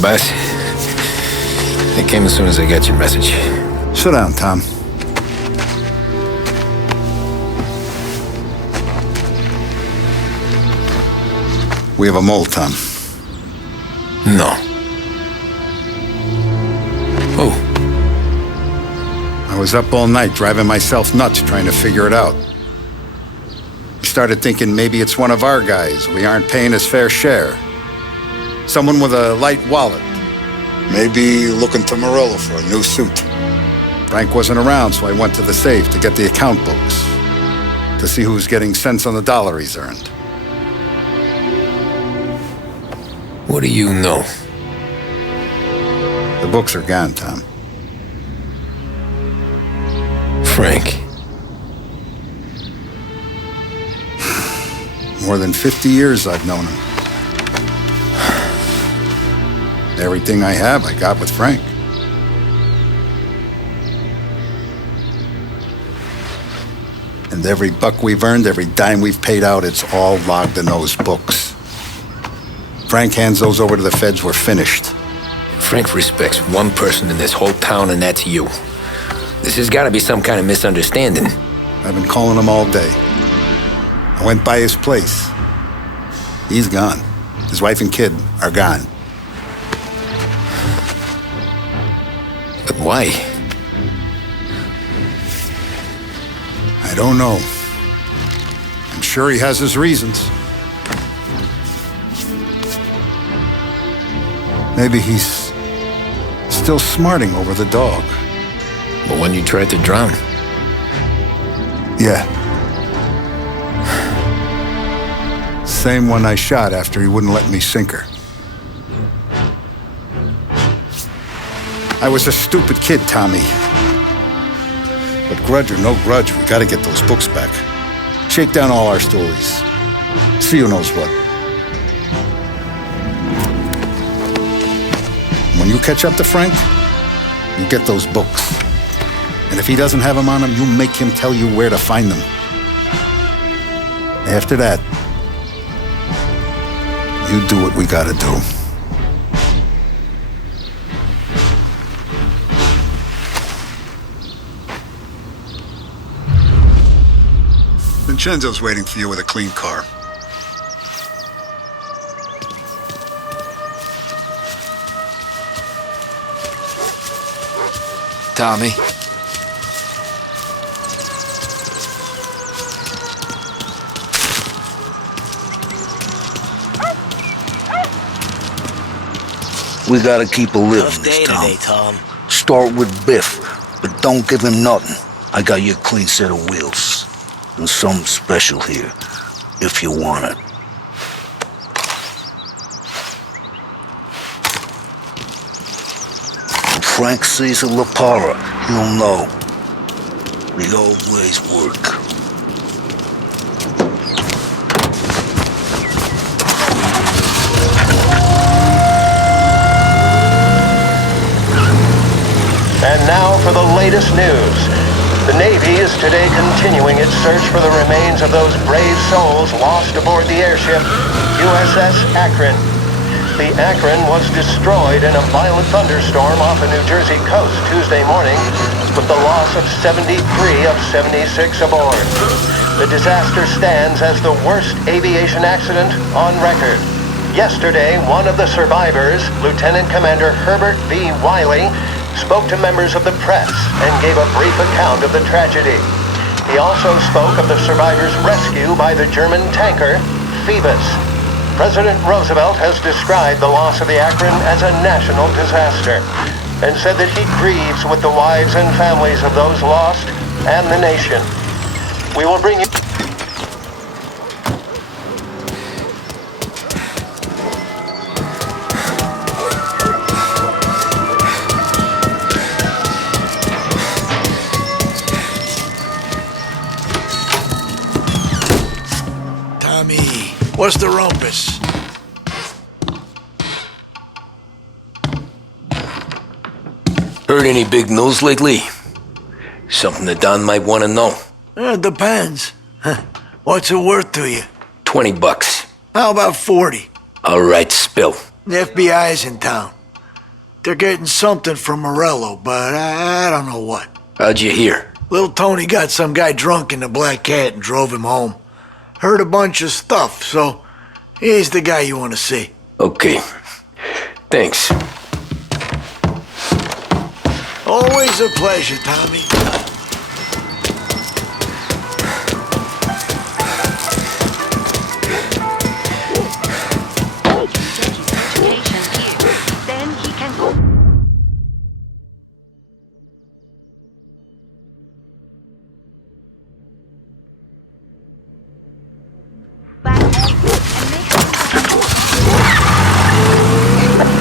boss. I came as soon as I got your message. Sit down, Tom. We have a mole, Tom. No. Who? I was up all night driving myself nuts trying to figure it out. I started thinking maybe it's one of our guys. We aren't paying his fair share. Someone with a light wallet. Maybe looking to Morello for a new suit. Frank wasn't around, so I went to the safe to get the account books. To see who's getting cents on the dollar he's earned. What do you know? The books are gone, Tom. Frank. More than 50 years I've known him. Everything I have, I got with Frank. And every buck we've earned, every dime we've paid out, it's all logged in those books. Frank hands those over to the feds, we're finished. Frank respects one person in this whole town, and that's you. This has got to be some kind of misunderstanding. I've been calling him all day. I went by his place. He's gone. His wife and kid are gone. But why? I don't know. I'm sure he has his reasons. Maybe he's still smarting over the dog. The one you tried to drown? Yeah. Same one I shot after he wouldn't let me sink her. I was a stupid kid, Tommy. But grudge or no grudge, we gotta get those books back. Shake down all our stories. See who knows what. When you catch up to Frank, you get those books. And if he doesn't have them on him, you make him tell you where to find them. After that, you do what we gotta do. Vincenzo's waiting for you with a clean car. Tommy. We gotta keep a lid on Tough this day town. today, Tom. Start with Biff, but don't give him nothing. I got you a clean set of wheels. And something special here, if you want it. When Frank sees a La Parra, he'll know. The old ways work. And now for the latest news. The Navy is today continuing its search for the remains of those brave souls lost aboard the airship USS Akron. The Akron was destroyed in a violent thunderstorm off the New Jersey coast Tuesday morning, with the loss of 73 of 76 aboard. The disaster stands as the worst aviation accident on record. Yesterday, one of the survivors, Lieutenant Commander Herbert V. Wiley, spoke to members of the press and gave a brief account of the tragedy. He also spoke of the survivors' rescue by the German tanker, Phoebus. President Roosevelt has described the loss of the Akron as a national disaster and said that he grieves with the wives and families of those lost and the nation. We will bring you... Tommy, what's the rumpus? Heard any big news lately? Something that Don might want to know. It depends. What's it worth to you? $20. How about 40? All right, spill. The FBI's in town. They're getting something from Morello, but I don't know what. How'd you hear? Little Tony got some guy drunk in the Black Cat and drove him home. Heard a bunch of stuff, so he's the guy you want to see. Okay. Thanks. Always a pleasure, Tommy.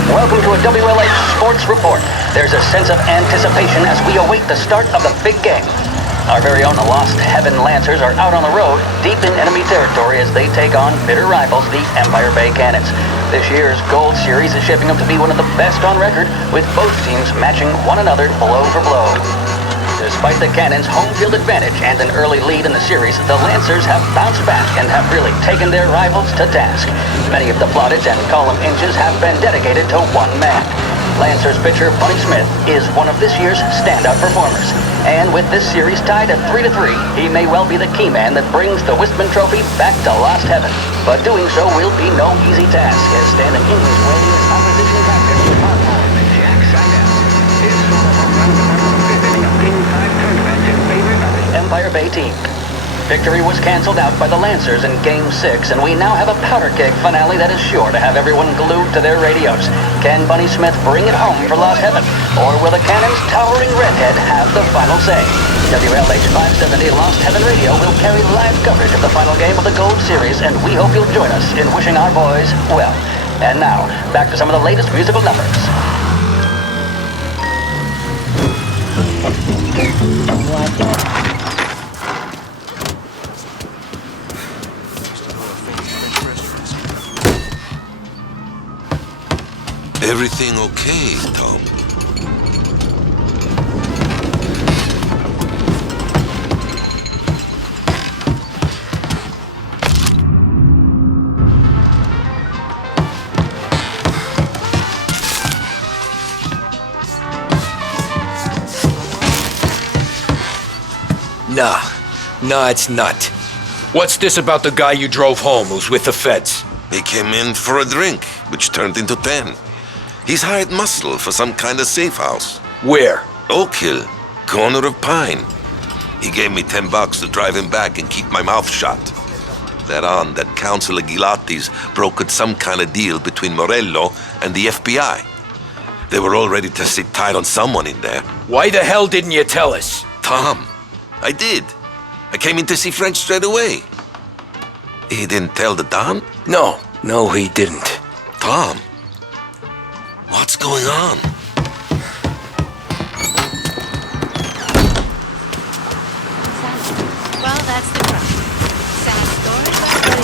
Welcome to a WLH Sports Report. There's a sense of anticipation as we await the start of the big game. Our very own Lost Heaven Lancers are out on the road, deep in enemy territory as they take on bitter rivals, the Empire Bay Cannons. This year's Gold Series is shaping up to be one of the best on record, with both teams matching one another blow for blow. Despite the Cannons' home field advantage and an early lead in the series, the Lancers have bounced back and have really taken their rivals to task. Many of the plaudits and column inches have been dedicated to one man. Lancers pitcher Bunny Smith is one of this year's standout performers. And with this series tied at 3-3, he may well be the key man that brings the Wistman Trophy back to Lost Heaven. But doing so will be no easy task, as standing in his way is opposition captain Jack Seidel. His solo home run was one of the fifth inning of Game 5 tournament in favor of the Empire Bay team. Victory was canceled out by the Lancers in Game 6, and we now have a powder keg finale that is sure to have everyone glued to their radios. Can Bunny Smith bring it home for Lost Heaven, or will the Cannon's towering redhead have the final say? WLH 570 Lost Heaven Radio will carry live coverage of the final game of the Gold Series, and we hope you'll join us in wishing our boys well. And now, back to some of the latest musical numbers. Everything okay, Tom? Nah, it's not. What's this about the guy you drove home who's with the feds? He came in for a drink, which turned into 10. He's hired muscle for some kind of safe house. Where? Oak Hill, corner of Pine. He gave me $10 to drive him back and keep my mouth shut. That on that Councilor Gilatti's brokered some kind of deal between Morello and the FBI. They were all ready to sit tight on someone in there. Why the hell didn't you tell us? Tom, I did. I came in to see French straight away. He didn't tell the Don? No, he didn't. Tom, what's going on? Well, that's the crux. Sad story, but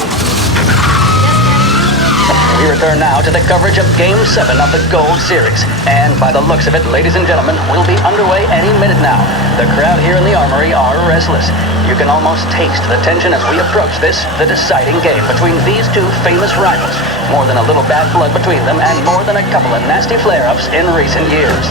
We return now to the coverage of Game 7 of the Gold Series. And by the looks of it, ladies and gentlemen, we'll be underway any minute now. The crowd here in the Armory are restless. You can almost taste the tension as we approach this, the deciding game between these two famous rivals. More than a little bad blood between them, and more than a couple of nasty flare-ups in recent years.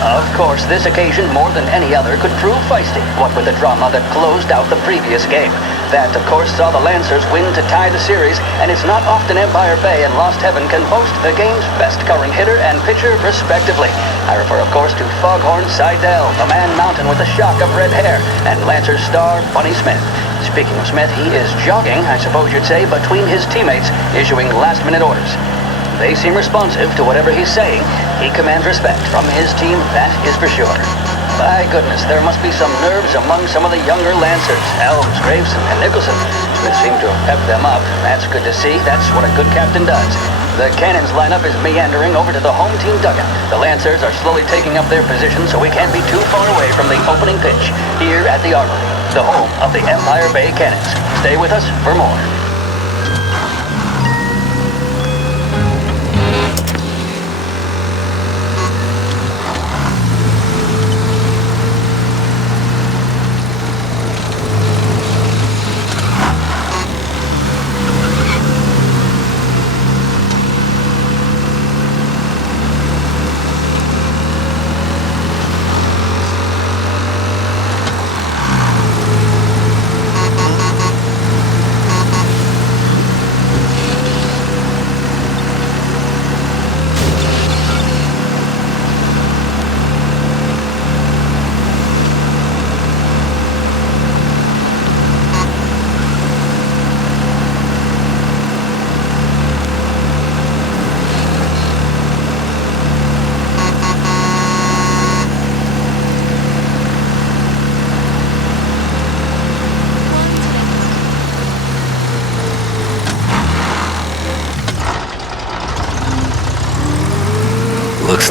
Of course, this occasion, more than any other, could prove feisty, what with the drama that closed out the previous game. That, of course, saw the Lancers win to tie the series, and it's not often Empire Bay and Lost Heaven can boast the game's best covering hitter and pitcher, respectively. I refer, of course, to Foghorn Seidel, the man mountain with a shock of red hair, and Lancers star Bunny Smith. Speaking of Smith, he is jogging, I suppose you'd say, between his teammates, issuing last-minute orders. They seem responsive to whatever he's saying. He commands respect from his team, that is for sure. My goodness, there must be some nerves among some of the younger Lancers. Elms, Graveson, and Nicholson. Smith seemed to have pepped them up. That's good to see. That's what a good captain does. The Cannons lineup is meandering over to the home team dugout. The Lancers are slowly taking up their position, so we can't be too far away from the opening pitch here at the Armory, the home of the Empire Bay Cannons. Stay with us for more.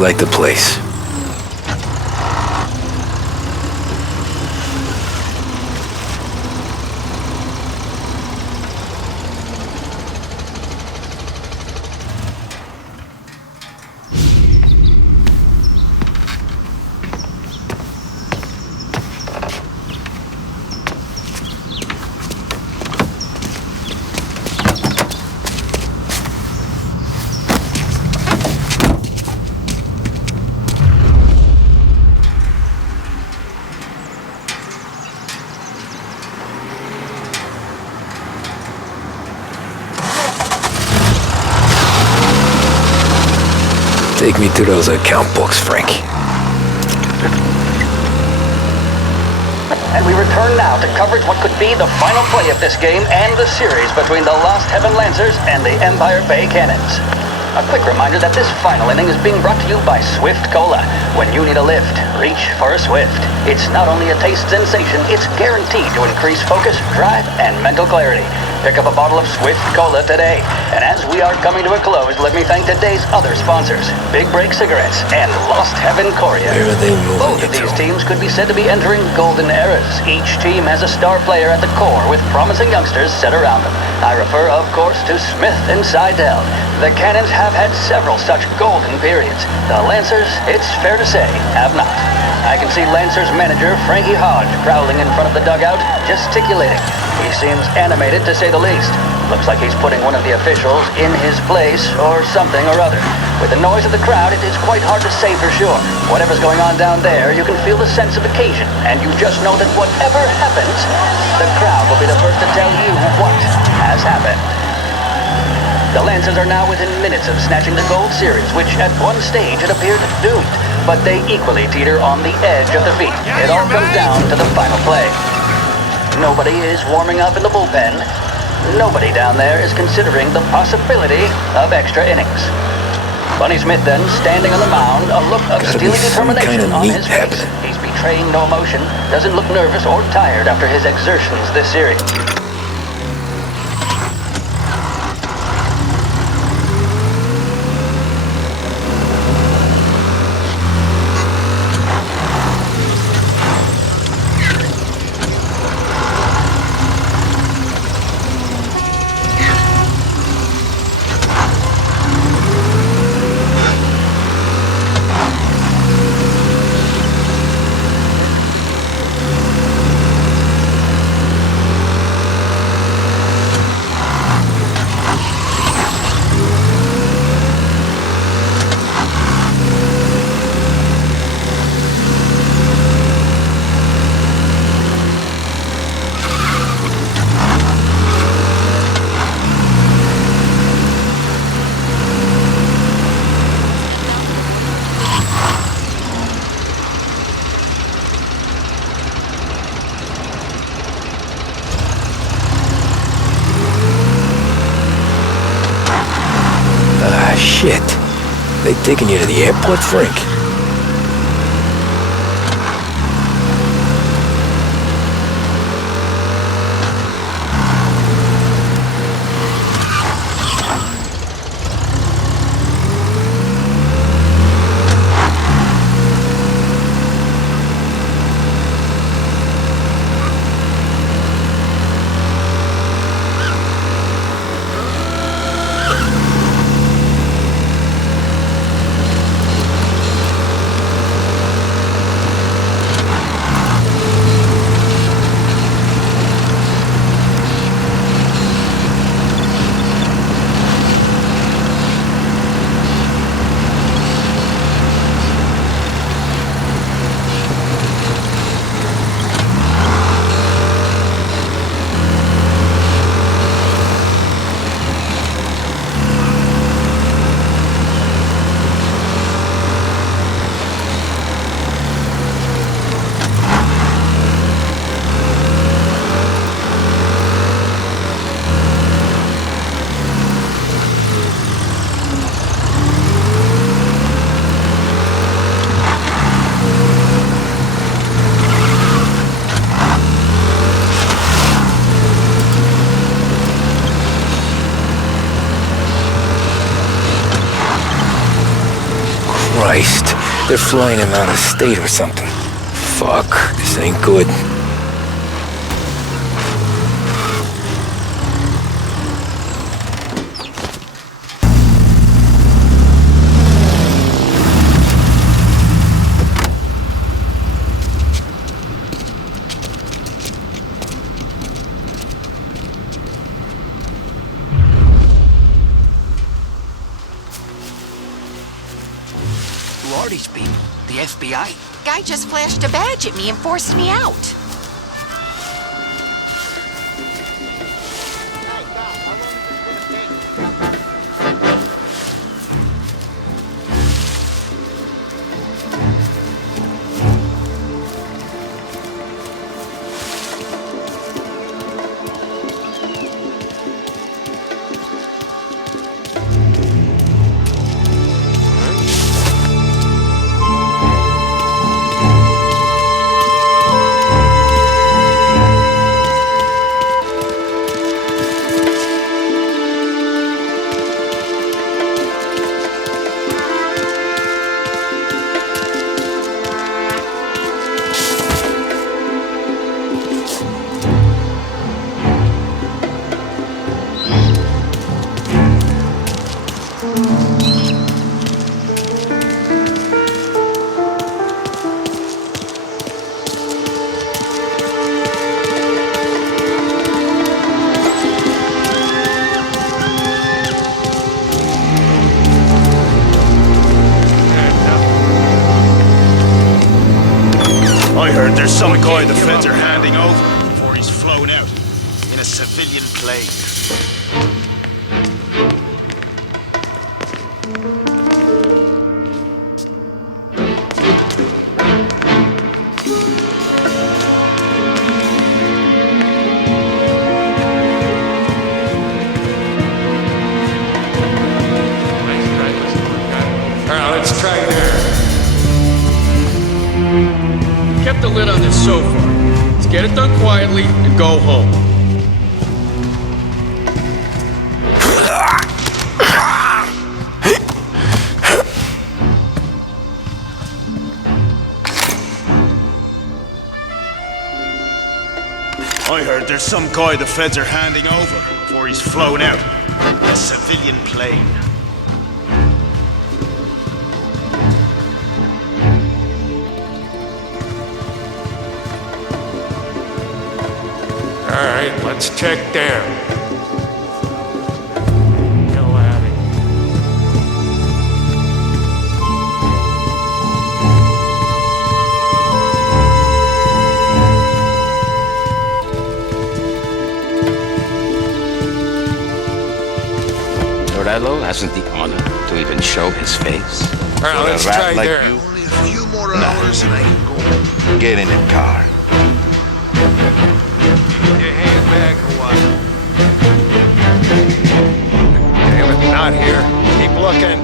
like the place. Take me to those account books, Frank. And we return now to coverage what could be the final play of this game and the series between the Lost Heaven Lancers and the Empire Bay Cannons. A quick reminder that this final inning is being brought to you by Swift Cola. When you need a lift, reach for a Swift. It's not only a taste sensation, it's guaranteed to increase focus, drive, and mental clarity. Pick up a bottle of Swift Cola today. And as we are coming to a close, let me thank today's other sponsors, Big Break Cigarettes and Lost Heaven Korea. Where are they moving Both of these teams could be said to be entering golden eras. Each team has a star player at the core with promising youngsters set around them. I refer, of course, to Smith and Seidel. The Cannons have had several such golden periods. The Lancers, it's fair to say, have not. I can see Lancers manager Frankie Hodge prowling in front of the dugout, gesticulating. He seems animated to say the least. Looks like he's putting one of the officials in his place or something or other. With the noise of the crowd, it is quite hard to say for sure. Whatever's going on down there, you can feel the sense of occasion, and you just know that whatever happens, the crowd will be the first to tell you what has happened. The Lancers are now within minutes of snatching the Gold Series, which at one stage had appeared doomed, but they equally teeter on the edge of defeat. It all comes down to the final play. Nobody is warming up in the bullpen. Nobody down there is considering the possibility of extra innings. Bunny Smith then, standing on the mound, a look of steely determination on his face. He's betraying no emotion, doesn't look nervous or tired after his exertions this series. Shit. They taking you to the airport, Frank? They're flying him out of state or something. Fuck, this ain't good. Who are these people? The FBI? Guy just flashed a badge at me and forced me out. I heard there's some guy the feds are handing over before he's flown out in a civilian plane. Let's try there. Kept the lid on this so far. Let's get it done quietly and go home. I heard there's some guy the feds are handing over before he's flown out in a civilian plane. All right, let's check there. Go at it. Morello hasn't the honor to even show his face. All right, let's try like there. you? Only a few more hours and I can go. Get in the car. Your hand back a while. Damn it, not here. Keep looking.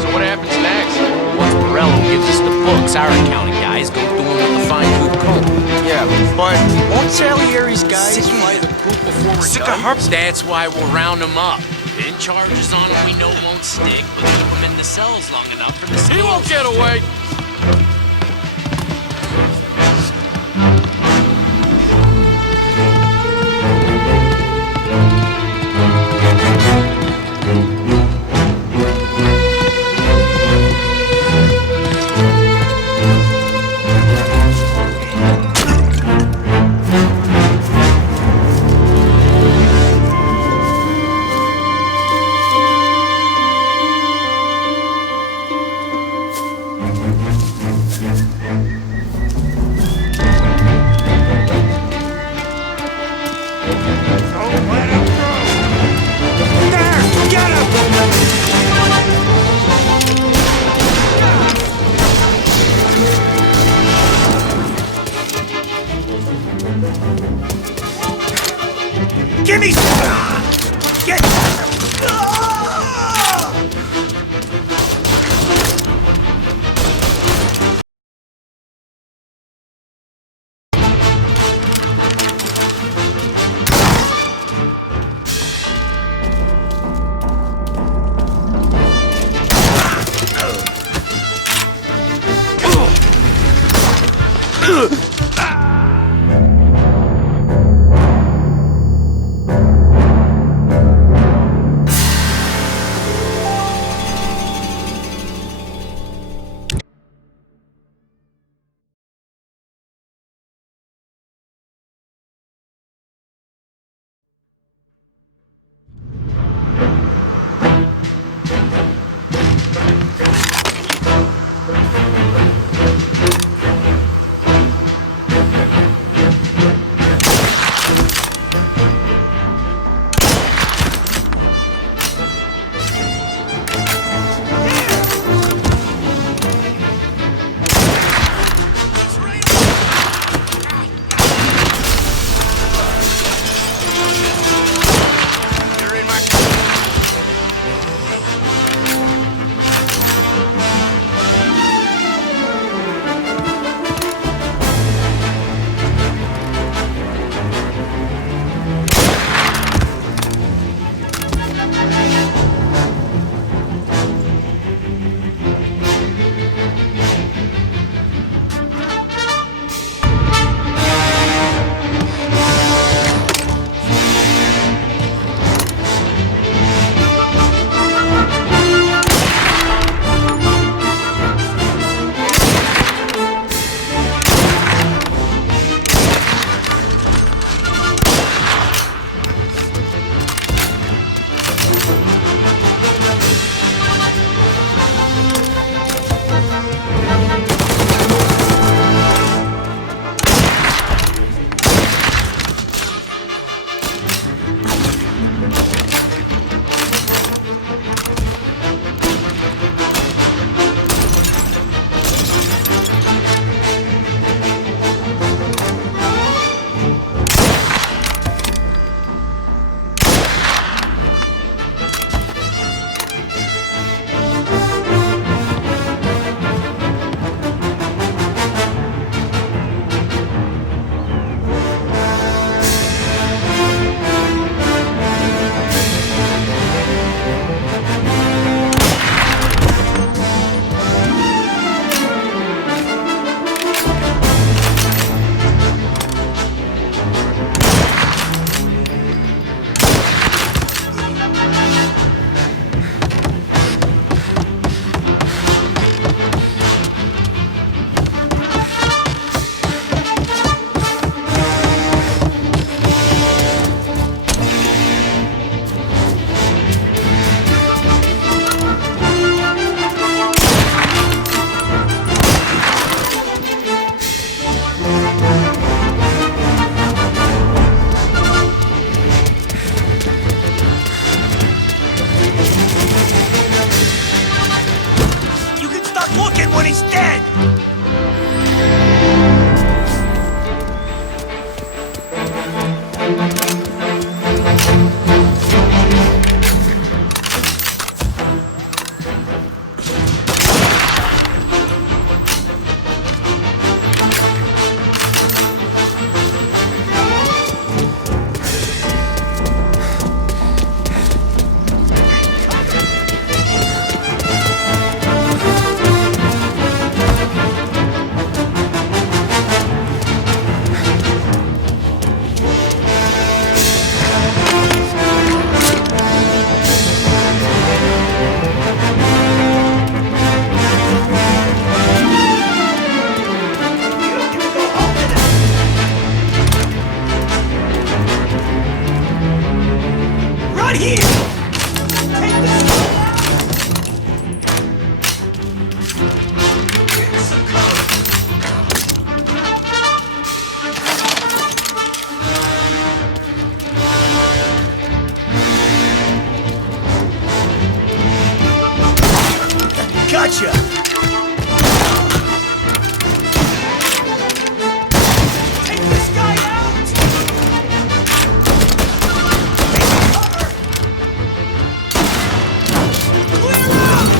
So what happens next? Once Morello gives us the books, our accounting guys go through them with a fine-tooth comb. Yeah, but won't Salieri's guys fly the poop before we're done? That's why we'll round them up. Pin charges on them we know won't stick, but keep them in the cells long enough for the He won't get away. Gotcha! Take this guy out! Clear out!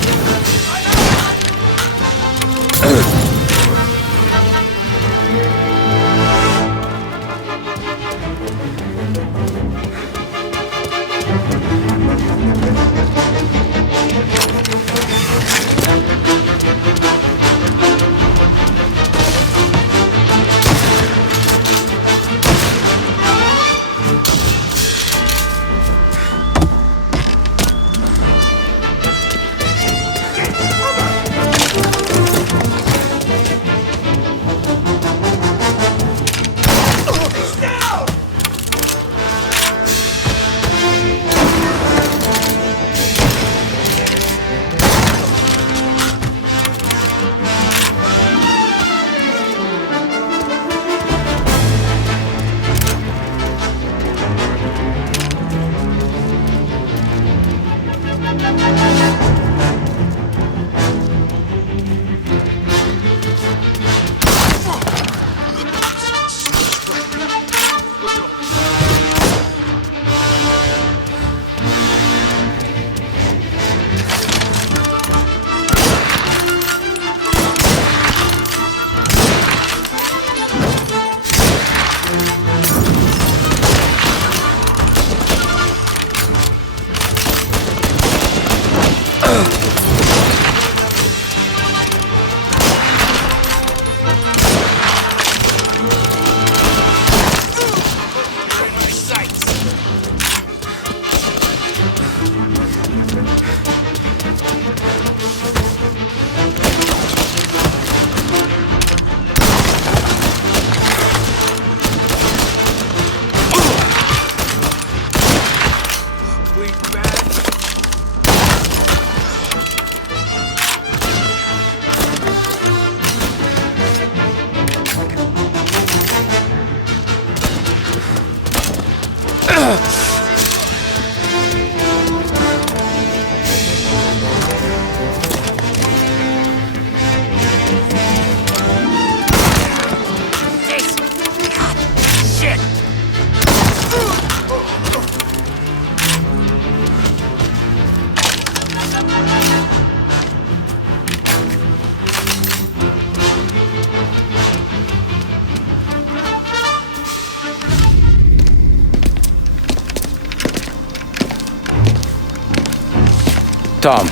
Tom.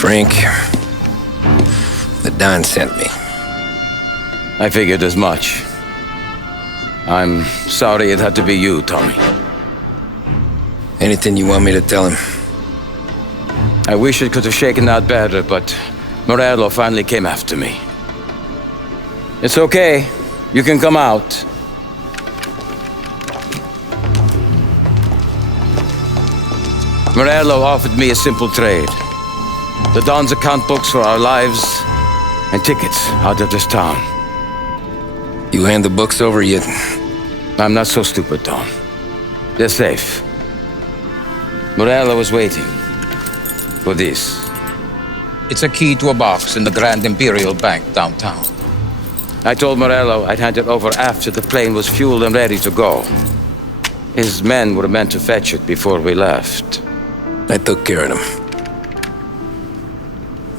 Frank, the Don sent me. I figured as much. I'm sorry it had to be you, Tommy. Anything you want me to tell him? I wish it could have shaken out better, but Morello finally came after me. It's okay. You can come out. Morello offered me a simple trade. The Don's account books for our lives and tickets out of this town. You hand the books over yet? I'm not so stupid, Tom. They're safe. Morello was waiting for this. It's a key to a box in the Grand Imperial Bank downtown. I told Morello I'd hand it over after the plane was fueled and ready to go. His men were meant to fetch it before we left. I took care of them.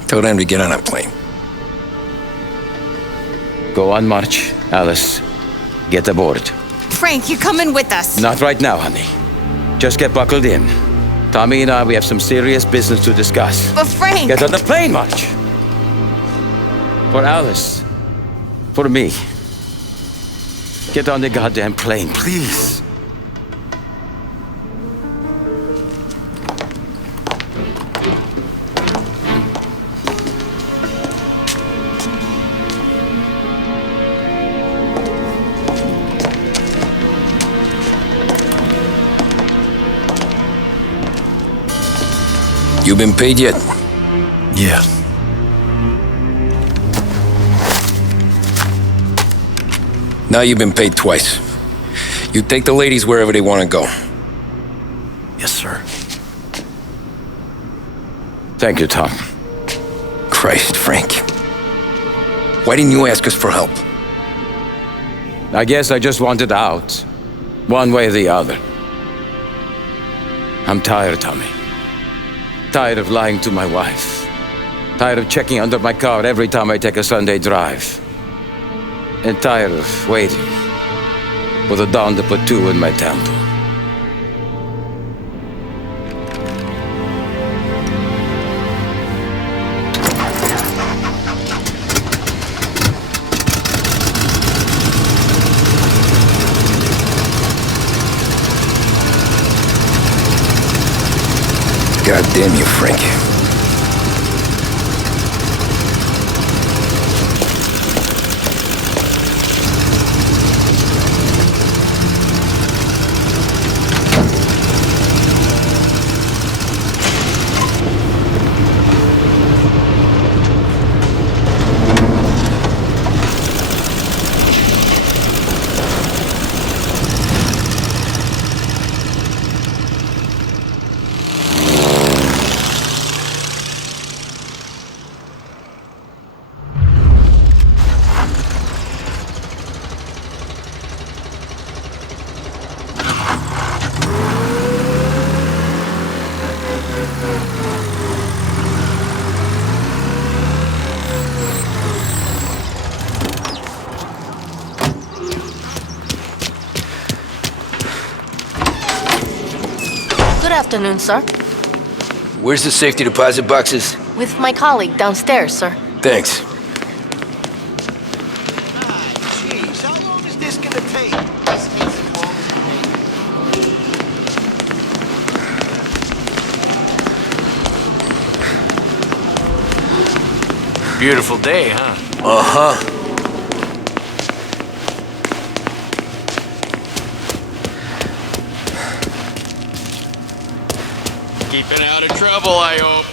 Told them to get on a plane. Go on, March. Alice, get aboard. Frank, you're coming with us. Not right now, honey. Just get buckled in. Tommy and I, we have some serious business to discuss. But Frank... Get on the plane, March! For Alice. For me. Get on the goddamn plane, please. You been paid yet? Yeah. Now you've been paid twice. You take the ladies wherever they want to go. Yes, sir. Thank you, Tom. Christ, Frank. Why didn't you ask us for help? I guess I just wanted out. One way or the other. I'm tired, Tommy. Tired of lying to my wife. Tired of checking under my car every time I take a Sunday drive. And tired of waiting for the Dawn to put two in my temple. God damn you, Frank. Good afternoon, sir. Where's the safety deposit boxes? With my colleague downstairs, sir. Thanks. Jeez, how long is this gonna take? Beautiful day, huh? Uh-huh. Keeping out of trouble, I hope.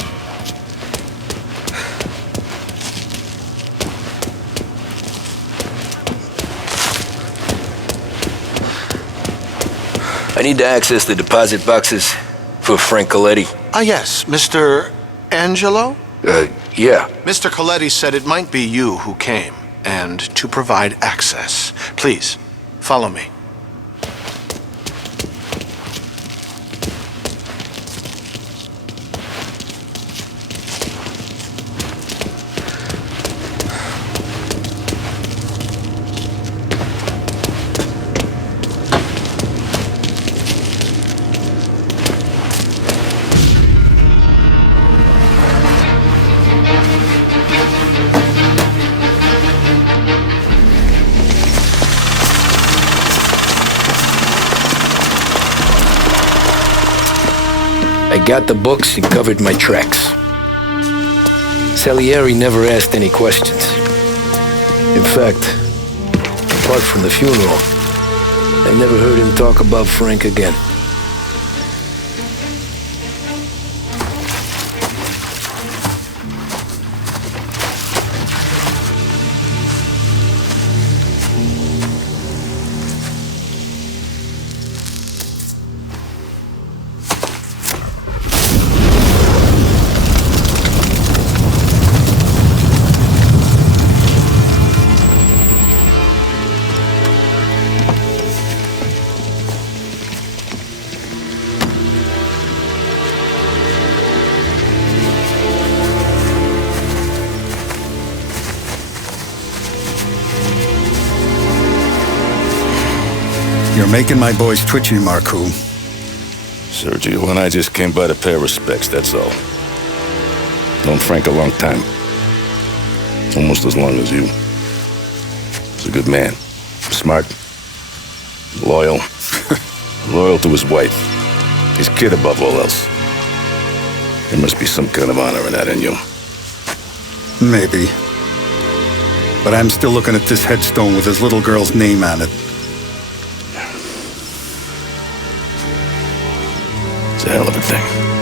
I need to access the deposit boxes for Frank Coletti. Ah, yes, Mr. Angelo? Yeah. Mr. Coletti said it might be you who came, and to provide access. Please, follow me. got the books and covered my tracks. Salieri never asked any questions. In fact, apart from the funeral, I never heard him talk about Frank again. You're making my boys twitchy, Marku. Sergio and I just came by to pay respects, that's all. Known Frank a long time. Almost as long as you. He's a good man. Smart. Loyal. Loyal to his wife. His kid above all else. There must be some kind of honor in that in you. Maybe. But I'm still looking at this headstone with his little girl's name on it. It's a hell of a thing.